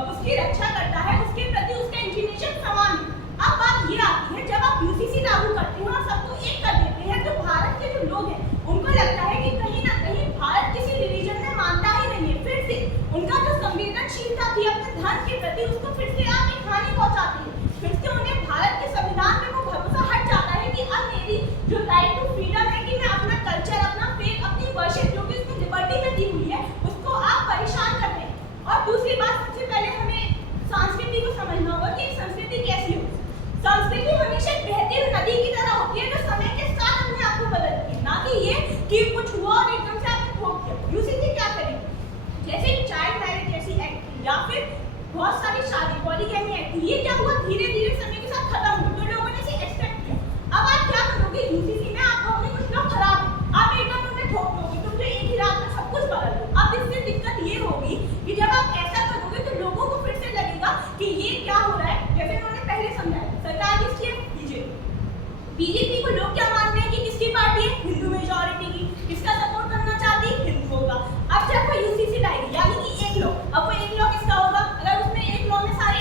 उसकी रक्षा करता है, उसके प्रति उसका इंक्लिनेशन समान है। अब बात ये आती है जब आप यूसीसी लागू करते हैं और सबको एक कर देते हैं तो भारत के जो लोग हैं उनको लगता है कि कहीं ना कहीं भारत किसी रिलीजन में मानता ही नहीं है। फिर से उनका जो संवेदनशीलता थी अपने धर्म के प्रति उसको फिर से आप एक हानि पहुंचाती है। फिर से उन्हें भारत के संविधान पे वो भरोसा हट जाता है कि अब मेरी जो राइट टू फ्रीडम है कि मैं अपना कल्चर, अपना फेथ, अपनी वर्शिप जो कि उसमें लिबर्टी में दी हुई है उसको आप परेशान करते हैं। और दूसरी बात, सबसे पहले हमें संस्कृति को समझना होगा कि संस्कृति कैसी हो। संस्कृति हमेशा बहती हुई नदी की तरह होती है जो समय के साथ अपने आप को बदलती है, ना कि ये कि कुछ हुआ और एकदम से आपने ठोक दिया। यूसीसी क्या करेगी? जैसे चाइल्ड मैरिज जैसी एक्ट थी या फिर बहुत सारी शादी, पॉलीगैमी एक्ट थी, ये क्या हुआ धीरे धीरे समय के साथ खत्म हुआ, तो लोगों ने इसे एक्सेप्ट किया। अब आप क्या करोगे? यूसीसी में आप कहोगे कुछ लोग खराब है, आप एकदम उन्हें ठोक दोगे, तुम जो एक ही रात में सब कुछ बदल दो। अब इससे दिक्कत ये होगी कि जब आप ऐसा करोगे तो लोगों को फिर से लगेगा कि ये क्या हो रहा है। जैसे उन्होंने पहले समझाया, सरकार किसकी है? बीजेपी को लोग क्या मानते हैं कि किसकी पार्टी है? हिंदू मेजॉरिटी की। किसका सपोर्ट करना चाहती है? हिंदुओं का। अब जब वो यूसीसी लाएगी यानी कि एक लॉ, अब वो एक लॉ किसका होगा? अगर उसमें एक लॉ में सारे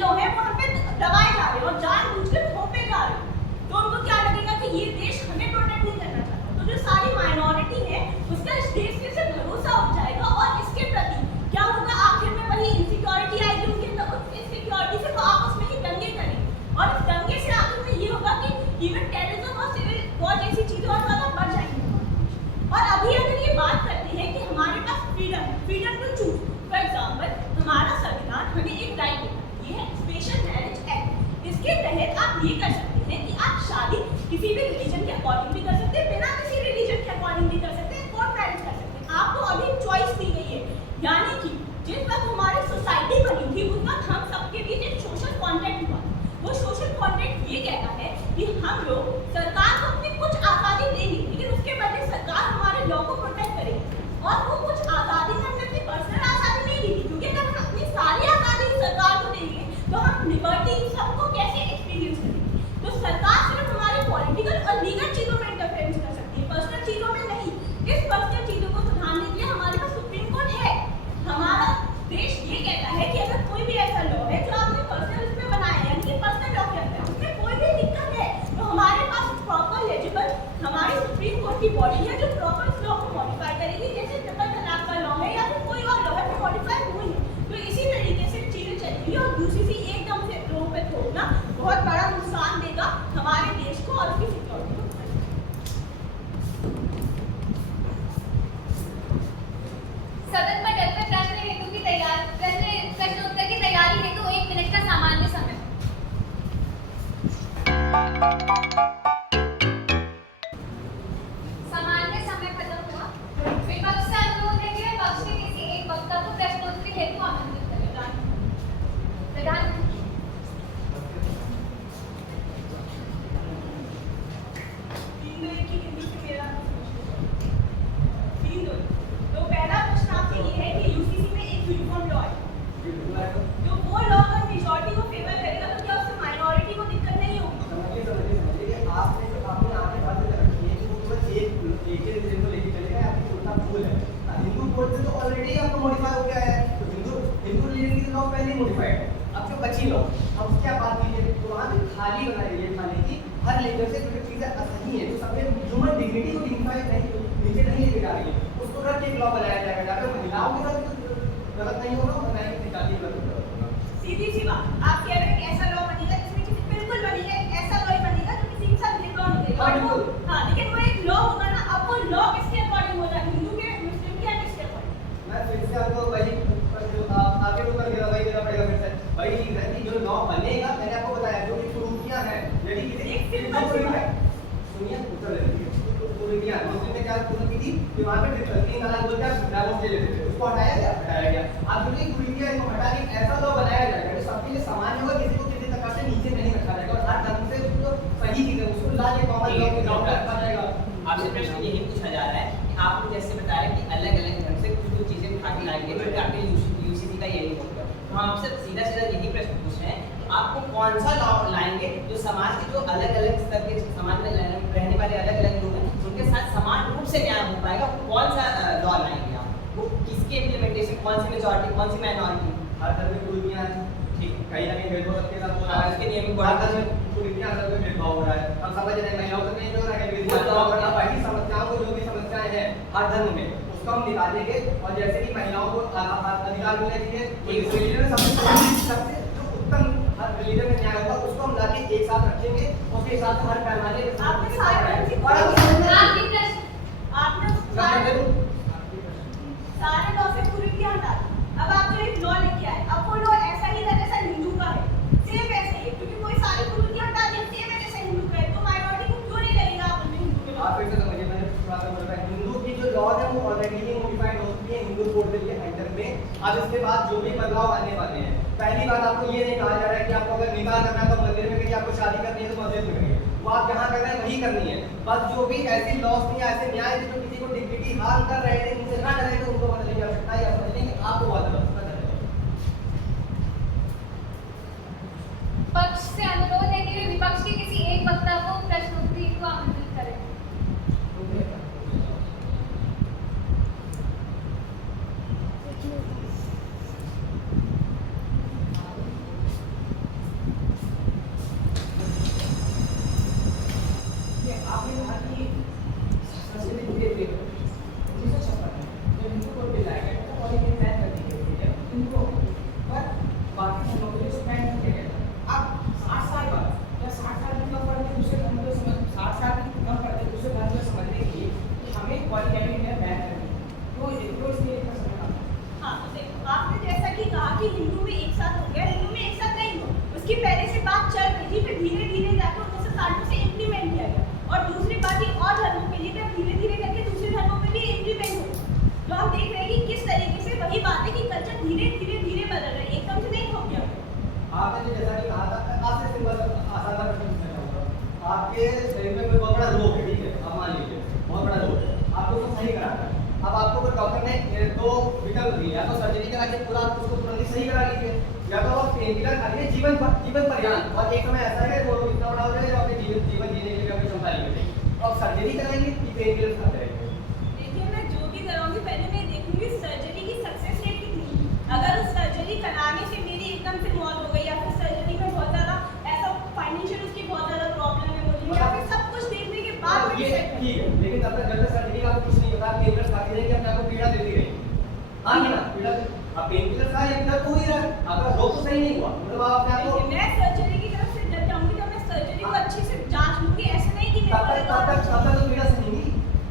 लोग हैं वो हम पे दबाए जा रहे हैं और जानबूझ के थोपे जा रहे हैं, तो उनको क्या लगेगा कि ये देश हमें प्रोटेक्ट नहीं करना चाहता। तो जो सारी माइनॉरिटी है उसका इस देश से भरोसा उठ जाएगा और इसके प्रति क्या होगा, आखिर में वही इनसिक्योरिटी आएगी उनके अंदर। उस इनसिक्योरिटी से वो आपस में ही दंगे करेंगे और इस दंगे से आखिर में ये होगा कि इवन टेररिज्म और सिविल वॉर जैसी चीजें और ज्यादा बढ़ जाएंगी। और अभी अगर ये बात करते हैं कि हमारे पास freedom to choose, for example हमारा संविधान हमें एक राइट देता है, ये है स्पेशल मैरिज एक्ट। इसके तहत आप ये कर सकते हैं कि आप शादी किसी भी रिलीजन के अकॉर्डिंग भी कर सकते हैं, बिना किसी रिलीजन के अकॉर्डिंग भी कर सकते हैं, कोर्ट मैरिज कर सकते हैं। आपको अभी चॉइस दी गई है, यानी कि जिस वक्त हमारी सोसाइटी बनी थी उस वक्त हम सबके बीच एक सोशल कॉन्ट्रैक्ट हुआ। वो सोशल कॉन्ट्रैक्ट ये कहता है कि हम लोग सरकार को अपनी कुछ आज़ादी देंगे, लेकिन उसके बदले सरकार हमारे लॉ को प्रोटेक्ट करेगी। और वो कुछ आज़ादी में हमने अपनी पर्सनल आज़ादी नहीं दी थी, क्योंकि अगर हम अपनी सारी आज़ादी सरकार को देंगे तो हम लिबर्टी सबको कैसे एक्सपीरियंस करेंगे। तो सरकार सिर्फ हमारी पॉलिटिकल और लीगल चीज़ों में इंटरफेरेंस कर सकती है, पर्सनल चीज़ों में नहीं। इस पर्सनल चीज़ों को सुधारने के लिए हमारे पास सुप्रीम कोर्ट है। हमारा देश ये कहता है कि अगर कोई भी ऐसा लॉ है जो आपने पर्सनल उसमें बनाया है, यानी कि पर्सनल लॉ के अंदर उसमें कोई भी दिक्कत है, तो हमारे पास प्रॉपर लेजिबल हमारी सुप्रीम कोर्ट की बॉडी है जो प्रॉपर इस लॉ को मॉडिफाई करेगी, जैसे ट्रिपल तलाक का लॉ है या फिर कोई और लॉ है वो मॉडिफाई हुई है। तो इसी तरीके से चीजें चलेंगी और यूसीसी एकदम से लोगों पे थोपना बहुत बड़ा नुकसान देगा हमारे देश को और उसकी सिक्योरिटी को। सदन पटल पर प्रश्नोत्तर की तैयारी हेतु 1 मिनट का सामान्य समय। सामान्य समय खत्म हुआ। विपक्ष से अनुरोध है कि वे पक्ष के किसी एक वक्ता को प्रश्नोत्तरी हेतु आमंत्रित करें। प्रधानमंत्री तो पहला प्रश्न आपसे ये है कि यूसीसी में एक यूनिफॉर्म लॉ है, जो वो लॉ अगर मेजॉरिटी को फेवर करेगा तो क्या उससे माइनॉरिटी को दिक्कत नहीं होगी? समझिए आपने जो आपने आगे बात कर रखी है कि वो केवल एक रिलीजन को लेके चलेगा, आपकी उल्टा भूल है। हिंदू कोड से तो ऑलरेडी आपको मॉडिफाई हो गया है, तो हिंदू रिलीजन की लॉ पहले ही मॉडिफाइड है। अब जो बची लॉ, अब क्या बात कीजिए, तो वहाँ पे खाली बनाई गई है, खाली की हर रिलीजन से जो चीज़ें असही है, जो सबने ह्यूमन डिग्निटी को डिफाइन नहीं नीचे नहीं लेके जा रही है, उसको रख के एक लॉ बनाया जाएगा, जहाँ पे महिलाओं के साथ गलत नहीं होगा और ना ही जाति गलत होगा। सीधी सी बात, आप कह रहे हैं कि ऐसा लॉ बनेगा जिसमें किसी बिल्कुल बनी है, ऐसा लॉ ही बनेगा जो किसी के साथ भेदभाव नहीं करेगा। हाँ, बिल्कुल। हाँ, लेकिन वो एक लॉ होगा ना, अब वो लॉ किसके अकॉर्डिंग होगा, हिंदू के, मुस्लिम के या किसके अकॉर्डिंग? मैं फिर से आपको वही आगे ऊपर गिरा वही देना पड़ेगा फिर से वही चीज है कि जो लॉ बनेगा, मैंने आपको बताया जो भी कुरीतियां हैं, यदि किसी सुनिए उत्तर दे दीजिए, कुरीतियां मुस्लिम में क्या कुरीति थी कि वहां पे 3 तलाक बोलते हैं, डायवोर्स ले लेते थे, उसको हटाया गया अब जो भी कुरीतियां इसको हटा के ऐसा लॉ बनाया जाएगा जो सबके लिए समान होगा, किसी को किसी प्रकार से नीचे नहीं रखा जाएगा और हर ढंग से उसको सही चीज है उसको ला के कॉमन लॉ के ग्राउंड पे रखा जाएगा। आपसे प्रश्न यही पूछा जा रहा है कि आपने जैसे बताया कि अलग अलग ढंग से कुछ चीजें उठा के लाएंगे जो आपके यूसीसी का यही होगा, तो हम आपसे सीधा यही प्रश्न पूछ रहे हैं, आपको कौन सा लॉ लाएंगे जो समाज के जो अलग अलग स्तर के समाज में रहने वाले अलग अलग लोग हैं उनके साथ समान रूप से न्याय हो पाएगा, कौन सा लॉ लाएंगे आप, वो किसके इम्प्लीमेंटेशन, कौन सी मेजॉरिटी, कौन सी माइनॉरिटी? हर तरह की कुरीतियां हैं, ठीक कहीं ना कहीं भेदभाव के साथ हो रहा है, उसके नियमित हर तरह से कुरीतियां हर तरह से भेदभाव हो रहा है। हम समझ रहे हैं महिलाओं से नहीं हो रहा है, वही समस्याओं को जो भी समस्याएं हैं हर धर्म में उसको हम निकालेंगे और जैसे कि महिलाओं को अधिकार मिलने चाहिए, रिलीजन में सबसे जो उत्तम हर रिलीजन में न्याय होगा उसको हम लाके एक साथ रखेंगे, उसके हिसाब से हर पैमाने के साथ आपने सारे आपके प्रश्न आपने सारे लॉ से कुरीतियां हटा दी। अब आप जो एक लॉ लेके आए, अब वो लॉ ऐसा ही था जैसा हिंदू का है, सेम ऐसे ही है, क्योंकि कोई सारी कुरीतियां हटा दी, सेम है जैसा हिंदू का है, तो माइनॉरिटी को क्यों नहीं लगेगा आप उनमें हिंदू के आप फिर से समझिए, मैंने थोड़ा सा बोल रहा है हिंदू की जो लॉ है वो ऑलरेडी ही मॉडिफाइड हो चुकी है हिंदू कोड के अंदर में। अब इसके बाद जो भी बदलाव आने वाले हैं, पहली बात आपको ये नहीं कहा जा रहा है कि आपको अगर निकाह करना है तो मंदिर में करिए, आपको शादी करनी है तो मस्जिद में करिए, वो आप जहाँ कर रहे हैं वही करनी है। बस जो भी ऐसी लॉस नहीं ऐसे न्याय जो किसी को डिग्निटी हार्म कर रहे थे उनसे ना करें तो उनको बदलने की आवश्यकता है, या समझेंगे आपको बदल पक्ष से अनुरोध है कि वे विपक्ष के किसी एक वक्ता को प्रश्नोत्तरी हेतु आमंत्रित करें। वही बात है कि कल्चर धीरे धीरे बदल रहा है, एकदम से नहीं हो गया। आपने जो जैसा कि कहा था, आपसे सिंपल आसान सा प्रश्न पूछना चाहूँगा। आपके शरीर में कोई बहुत बड़ा रोग है, ठीक है, आप मान लीजिए बहुत बड़ा रोग है, आपको उसको सही कराना है। अब आपको कोई डॉक्टर ने दो विकल्प दिए, या तो सर्जरी करा के पूरा उसको तुरंत ही सही करा लीजिए, या तो आप पेन किलर खा लीजिए जीवन पर्यंत, और एक समय ऐसा है वो रोग इतना बड़ा हो जाएगा जो आपके जीवन जीने के लिए आपकी क्षमता नहीं बचेगी। तो आप सर्जरी कराएंगे कि पेन किलर खाते रहेंगे? देखिए, मैं जो भी कराऊंगी पहले मैं देखूंगी सर्जरी की सक्सेस रेट कितनी है। अगर उस सर्जरी कराने से मेरी एकदम से मौत हो गई, या फिर सर्जरी में बहुत ज़्यादा ऐसा फाइनेंशियल उसकी बहुत ज़्यादा प्रॉब्लम है मुझे, या फिर सब कुछ देखने के बाद ये ठीक है, लेकिन तब तक जब तक सर्जरी का आपको कुछ नहीं पता, पेन किलर खाते रहेंगे, अपने आपको पीड़ा देती रहेगी। हाँ कि ना, पीड़ा आप पेन किलर खा रहे हैं, तो हो ही रहा है, आपका रोग तो सही नहीं हुआ, मतलब आप अपने आप को मैं सर्जरी की तरफ से जब जाऊंगी तो मैं सर्जरी को अच्छे से जांच लूंगी, ऐसे नहीं कि तब तक तो पीड़ा सहेंगी।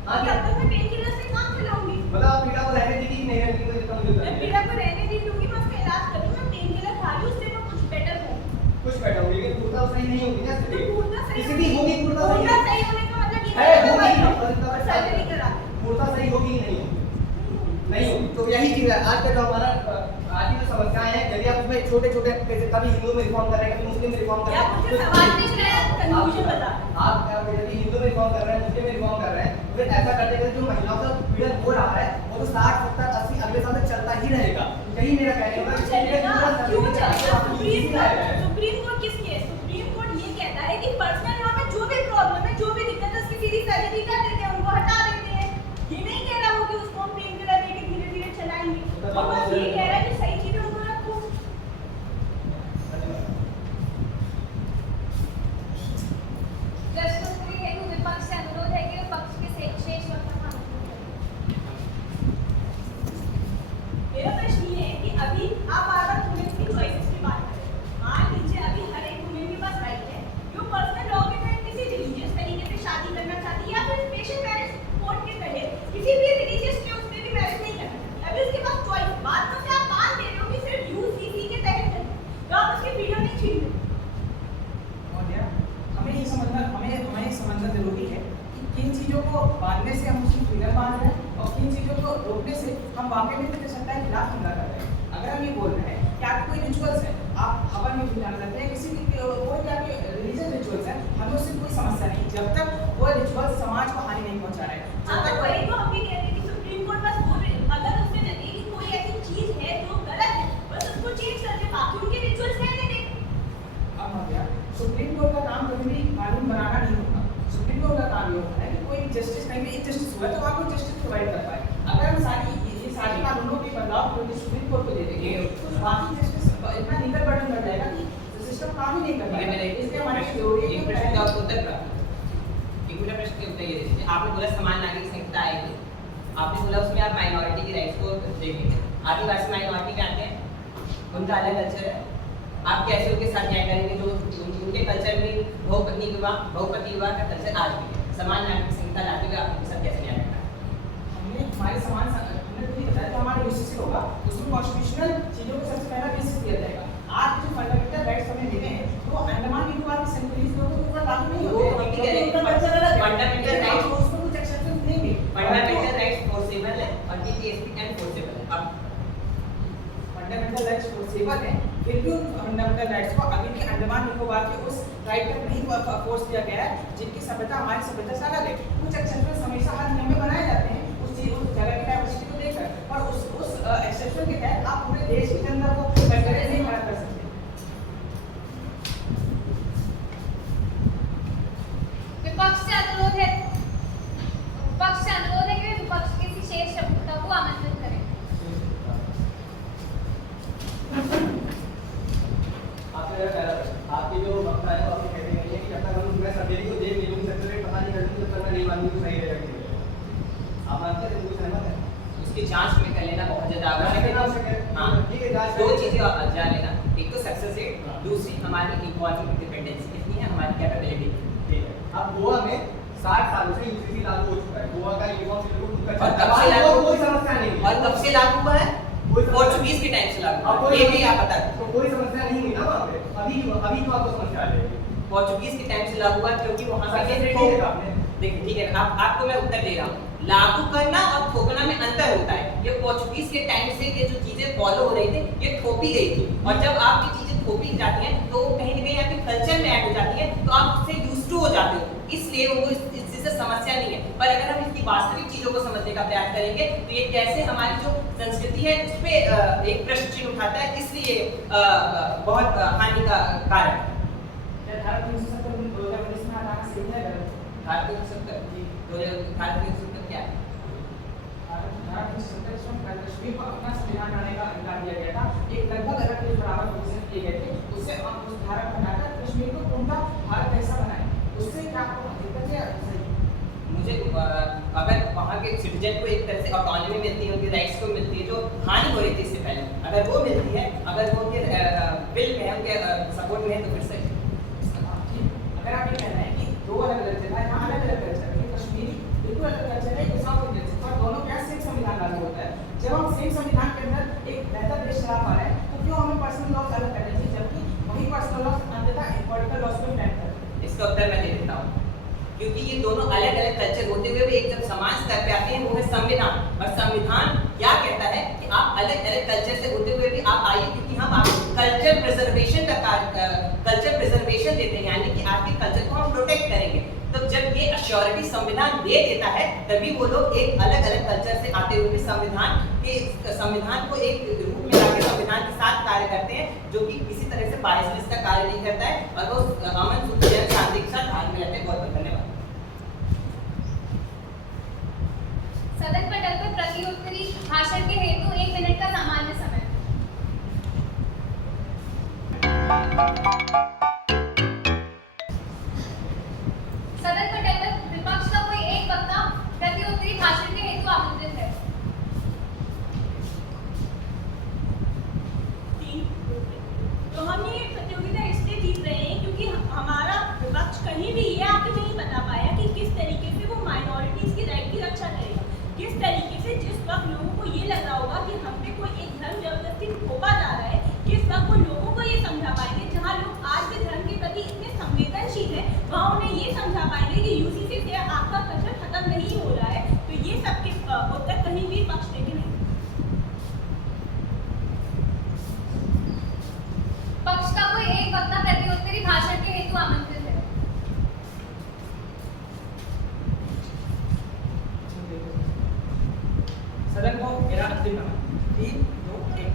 हाँ तब तक मैं पेन किलर से काम चलाऊंगी। मतलब आप पीड़ा को रहने देंगी कि नहीं रहने देंगी, जितना मुझे पता मैं है। पीड़ा को रहने नहीं दूंगी, मैं उसका इलाज करूंगी, मैं पेन किलर खा रही हूँ, उससे मैं कुछ बेटर हूँ। कुछ बेटर होगी, लेकिन पूर्णता सही नहीं होगी ना, तो पूर्णता सही किसी भी होगी पूर्णता पूर्णता सही सही होने का मतलब ये है, नहीं होगी, है कि सर्जरी करा। पूर्णता सही होगी कि नहीं होगी? नहीं होगी। तो यही चीज है आज का जो हमारा आज की जो समस्याएं हैं, यदि आप उसमें छोटे-छोटे कभी हिंदू में रिफॉर्म कर रहे हैं, कभी मुस्लिम में रिफॉर्म कर रहे या हैं, मुझे सवाल पूछ रहे हैं, कंफ्यूजन बता। आप यदि हिंदू में रिफॉर्म कर रहे हैं, मुस्लिम में रिफॉर्म कर रहे हैं, फिर ऐसा करते करते जो महिलाओं का पीड़न हो रहा है वो तो 60, 70, 80 अगले साल तक चलता ही रहेगा। यही मेरा कहने का क्यों चलेगा? सुप्रीम कोर्ट किस केस? सुप्रीम कोर्ट ये कहता है कि पर्सनल लॉ में जो भी प्रॉब्लम है, जो भी दिक्कत है, उसकी सीधी सर्जरी कर देते हैं, उनको हटा देते हैं। ये नहीं कह रहा वो कि उसको हम पेन किलर देके धीरे-धीरे चलाएंगे। वो बस ये कह रहा है कि सही चीजें उनको रखो। प्रश्नोत्तरी हेतु विपक्ष से अनुरोध है कि वे पक्ष के शेष वक्त का मेरा प्रश्न ये है कि अभी आप बार-बार वुमेन्स की चॉइसेस की बात कर रहे हैं। मान लीजिए अभी हर एक वुमेन के पास राइट है, जो पर्सनल लॉ के तहत किसी रिलीजियस तरीके से शादी करना चाहती है, या फिर स्पेशल मैरिज कोड के तहत किसी भी रिलीजियस के उससे भी मैरिज नहीं करना चाहती। अभी उसके पास चॉइस, बाद में से आप मान दे रहे हो कि सिर्फ यूसीसी के तहत है, तो आप उसकी फ्रीडम नहीं छीन रहे। और यार हमें ये समझना जरूरी है कि किन चीज़ों को बांधने से हम उसकी फ्रीडम बांध रहे हैं और किन चीज़ों को रोकने से हम वाकई में तो सत्ता के खिलाफ हमला कर रहे हैं। अगर हम ये बोल रहे हैं कि आपके कोई रिचुअल्स है, आप हवन में जाना चाहते हैं, किसी भी कोई भी आपके रिलीजियस रिचुअल्स है, हमें उससे कोई समस्या नहीं, जब तक वो रिचुअल समाज को हानि नहीं पहुंचा रहे हैं। हाँ, तो वही तो हम भी कह रहे हैं कि सुप्रीम कोर्ट बस बोल रहे हैं, अगर उससे लगे कि कोई ऐसी चीज है जो गलत है, बस उसको चेंज कर दे, बाकी उनके रिचुअल्स रहने दें। अब हो गया, सुप्रीम कोर्ट का काम कभी भी कानून बनाना नहीं होता। सुप्रीम कोर्ट का काम ये होता है कि कोई जस्टिस कहीं भी इनजस्टिस हुआ है तो आपको जस्टिस प्रोवाइड कर पाए। अगर हम ये सारे कानूनों के बदलाव को सुप्रीम कोर्ट को दे देंगे तो बाकी जस्टिस इतना लीगल बर्डन बढ़ जाएगा कि सिस्टम काम ही नहीं कर पाएगा। इसलिए हमारी जरूरी है एक कि प्रश्न का उत्तर प्राप्त। एक मेरा प्रश्न के उत्तर ये दीजिए, आपने बोला समान नागरिक संहिता आएगी, आपने बोला उसमें आप माइनॉरिटी की राइट्स को देखेंगे। आदिवासी माइनॉरिटी में आते हैं, उनका अलग कल्चर है, आप कैसे उनके साथ न्याय करेंगे जो उनके कल्चर में बहुपत्नी विवाह का कल्चर आज भी है। समान नागरिक संहिता लाते हुए आप उनके साथ कैसे न्याय करना है? हमने हमारे समान हमने तो ये बताया तो हमारा यूसीसी होगा, उसमें कॉन्स्टिट्यूशनल चीज़ों को सबसे पहला बेसिस दिया जाएगा। आज जो फंडामेंटल राइट्स हमें मिले हैं वो अंडमान निकोबार की सेंट्रलीज लोगों को पूरा लागू नहीं वो होते, हम भी क्योंकि कह रहे हैं, उनका कल्चर अलग है। फंडामेंटल राइट्स उसमें कुछ एक्सेप्शन देंगे। फंडामेंटल राइट्स फोर्सेबल है और डीपीएसपी एंड फोर्सेबल है। अब फंडामेंटल राइट्स फोर्सेबल है, फिर भी उन फंडामेंटल राइट्स को अभी भी अंडमान निकोबार के उस राइट तक नहीं फोर्स किया गया है जिनकी सभ्यता हमारी सभ्यता से अलग है। कुछ एक्सेप्शन हमेशा हर नियम में बनाए जाते हैं उस जगह की डाइवर्सिटी को देखकर, और उस एक्सेप्शन के तहत आप पूरे देश के जनता को कंपेयर नहीं कर सकते। विपक्ष से अनुरोध है कि विपक्ष के किसी शेष शब्द को आमंत्रित करें। आपसे मेरा पहला प्रश्न, आपकी जो वक्ता है वो आपको कहते हैं कि जब तक मैं सर्जरी को देख नहीं लूँगी, सक्सेस रेट पता नहीं कर लूँगी, तब तक मैं नहीं मानूंगी तो सही रहेगा कि नहीं रहेगा। आप मानते हैं, मुझे सहमत है? उसकी जांच में कर लेना बहुत ज्यादा आवश्यक है। हाँ, ठीक है, जांच दो करें। चीजें जान लेना, एक तो सक्सेस रेट, दूसरी हमारी इक्वालिटी इंडिपेंडेंस कितनी है, हमारी कैपेबिलिटी। ठीक है, अब गोवा में 60 सालों से यूसीसी लागू हो चुका है, गोवा का यूनिफॉर्म सिविल कोड और कब से लागू कोई समस्या नहीं है। और कब से लागू हुआ है? पोर्चुगीज के टाइम से लागू हुआ है, ये भी आप बता दें। तो कोई समस्या नहीं हुई ना वहाँ पे, अभी तो आपको समस्या आ जाएगी। पोर्चुगीज के टाइम से लागू हुआ क्योंकि वहाँ सक्सेस पे रेट नहीं देखा आपने? देखिए ठीक है, आपको मैं उत्तर दे रहा हूँ। लागू करना और थोपना में अंतर होता है। ये पोर्चुगीज के टाइम से ये जो चीजें फॉलो हो रही थी, ये थोपी गई थी, और जब आपकी चीजें थोपी जाती हैं तो कहीं ना कहीं आपके कल्चर में ऐड हो जाती है, तो आप उससे यूज्ड टू हो जाते हो, इसलिए उनको इस चीज से समस्या नहीं है। पर अगर हम इसकी वास्तविक चीजों को समझने का प्रयास करेंगे तो ये कैसे हमारी जो संस्कृति है उस पर एक प्रश्न चिन्ह उठाता है, इसलिए बहुत हानि का कारण है। धारा 370 2019 में हटाना सही है गलत? धारा 370 जी, धारा 370 क्या है? धारा 370 में कश्मीर को अपना संविधान बनाने का अधिकार दिया गया था। एक लगभग अलग के बराबर प्रोविजन किए गए थे, उससे हम उस धारा को हटाकर कश्मीर को पूर्णतः भारत जैसा बनाए। उससे क्या आपको दिक्कत है? सही मुझे अगर वहाँ के सिटीजन को एक तरह से ऑटोनॉमी मिलती है, उनके राइट्स को मिलती है, जो हानि हो रही थी इससे पहले, अगर वो मिलती है, अगर वो उनके बिल में है, उनके सपोर्ट में है, तो फिर सही है। अगर आप ये कहना है कि दो अलग अलग जगह है, यहाँ अलग अलग कल्चर है, कश्मीरी बिल्कुल अलग कल्चर है, एक साउथ इंडियन से, और दोनों क्या सेम संविधान लागू होता है। जब हम सेम संविधान के अंदर एक बेहतर देश चला पा रहे हैं, तो क्यों हमें पर्सनल लॉज अलग करने चाहिए, जबकि वही पर्सनल लॉज अंततः पॉलिटिकल लॉज को इम्पैक्ट करते हैं? इसका उत्तर मैं दे देता हूँ, क्योंकि ये दोनों अलग अलग कल्चर होते हुए भी एक जब समान स्तर पे आते हैं, वो है संविधान। और संविधान क्या कहता है कि आप अलग अलग कल्चर से होते हुए भी आप आइए, क्योंकि हम आपको कल्चर प्रिजर्वेशन का कल्चर प्रिजर्वेशन देते हैं, यानी कि आपके कल्चर को हम प्रोटेक्ट करेंगे। तो जब ये अश्योरिटी संविधान दे देता है, तभी वो लोग एक अलग अलग कल्चर से आते हुए भी संविधान को एक रूप में लाके संविधान के साथ कार्य करते हैं, जो कि किसी तरह से बायसनेस का कार्य नहीं करता है, और वो अमन सुख शांति के साथ हाथ में रहते हैं। बहुत बहुत धन्यवाद। सदन पटल पर प्रत्युत्तरी भाषण के हेतु 1 मिनट का सामान्य समय। सदन पटल पर विपक्ष का कोई एक वक्ता प्रत्युत्तरी भाषण के हेतु आमंत्रित है। तो हम ये प्रतियोगिता इसलिए जीत रहे हैं क्योंकि हमारा विपक्ष कहीं भी ये आके नहीं बता पाया कि किस तरीके से वो माइनॉरिटीज की राइट की रक्षा करेगा, किस तरीके से जिस वक्त लोगों को ये लग रहा होगा कि हम पे कोई एक धर्म जबरदस्ती थोपा जा रहा है, किस वक्त वो लोगों को ये समझा पाएंगे, जहाँ लोग आज भी धर्म के प्रति इतने संवेदनशील हैं, वहाँ उन्हें ये समझा पाएंगे कि यूसीसी से आपका कल्चर खत्म नहीं हो रहा है। तो ये सबके उत्तर कहीं भी पक्ष देंगे नहीं। पक्ष का कोई एक वक्ता प्रत्युत्तरी भाषण के हेतु आमंत्रित है। सदन को मेरा अंतिम नमन। 3, 2, 1।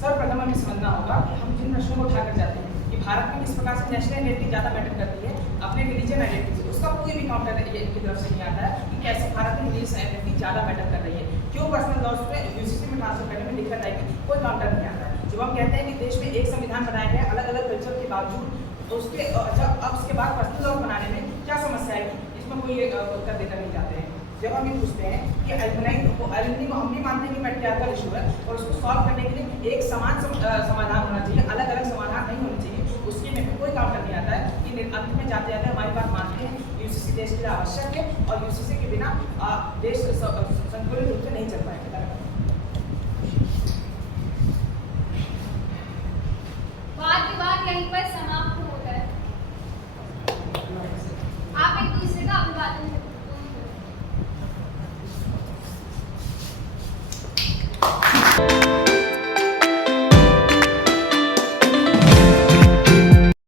सर्वप्रथम हमें समझना होगा कि हम जिन प्रश्नों को उठाकर जाते हैं कि भारत में किस प्रकार से नेशनल आइडेंटिटी ज़्यादा मैटर करती है अपने रिलीजन आइडेंटिटी से, उसका कोई भी काउंटर इनकी तरफ से नहीं आता है कि कैसे भारत में रिलीजन आइडेंटिटी ज़्यादा मैटर कर रही है, क्यों पर्सनल लॉज पे यूसीसी में ट्रांसफर करने में दिक्कत आएगी, कोई काउंटर नहीं आता है। जब हम कहते हैं कि देश में एक संविधान बनाया गया अलग अलग कल्चर के बावजूद, तो उसके अब उसके बाद पर्सनल लॉज बनाने में क्या समस्या आएगी, इसमें कोई उत्तर देकर नहीं जाते हैं। जब हम ये पूछते हैं कि एल्युमनी को हम भी मानते हैं कि पैट्रियार्कल इशू है और उसको सॉल्व करने के लिए एक समान समाधान होना चाहिए, अलग अलग समाधान नहीं होने चाहिए, उसके में कोई काउंटर नहीं आता है कि अंत में जाते जाते हमारी बात मानते हैं यूसीसी देश के लिए आवश्यक है और यूसीसी के बिना देश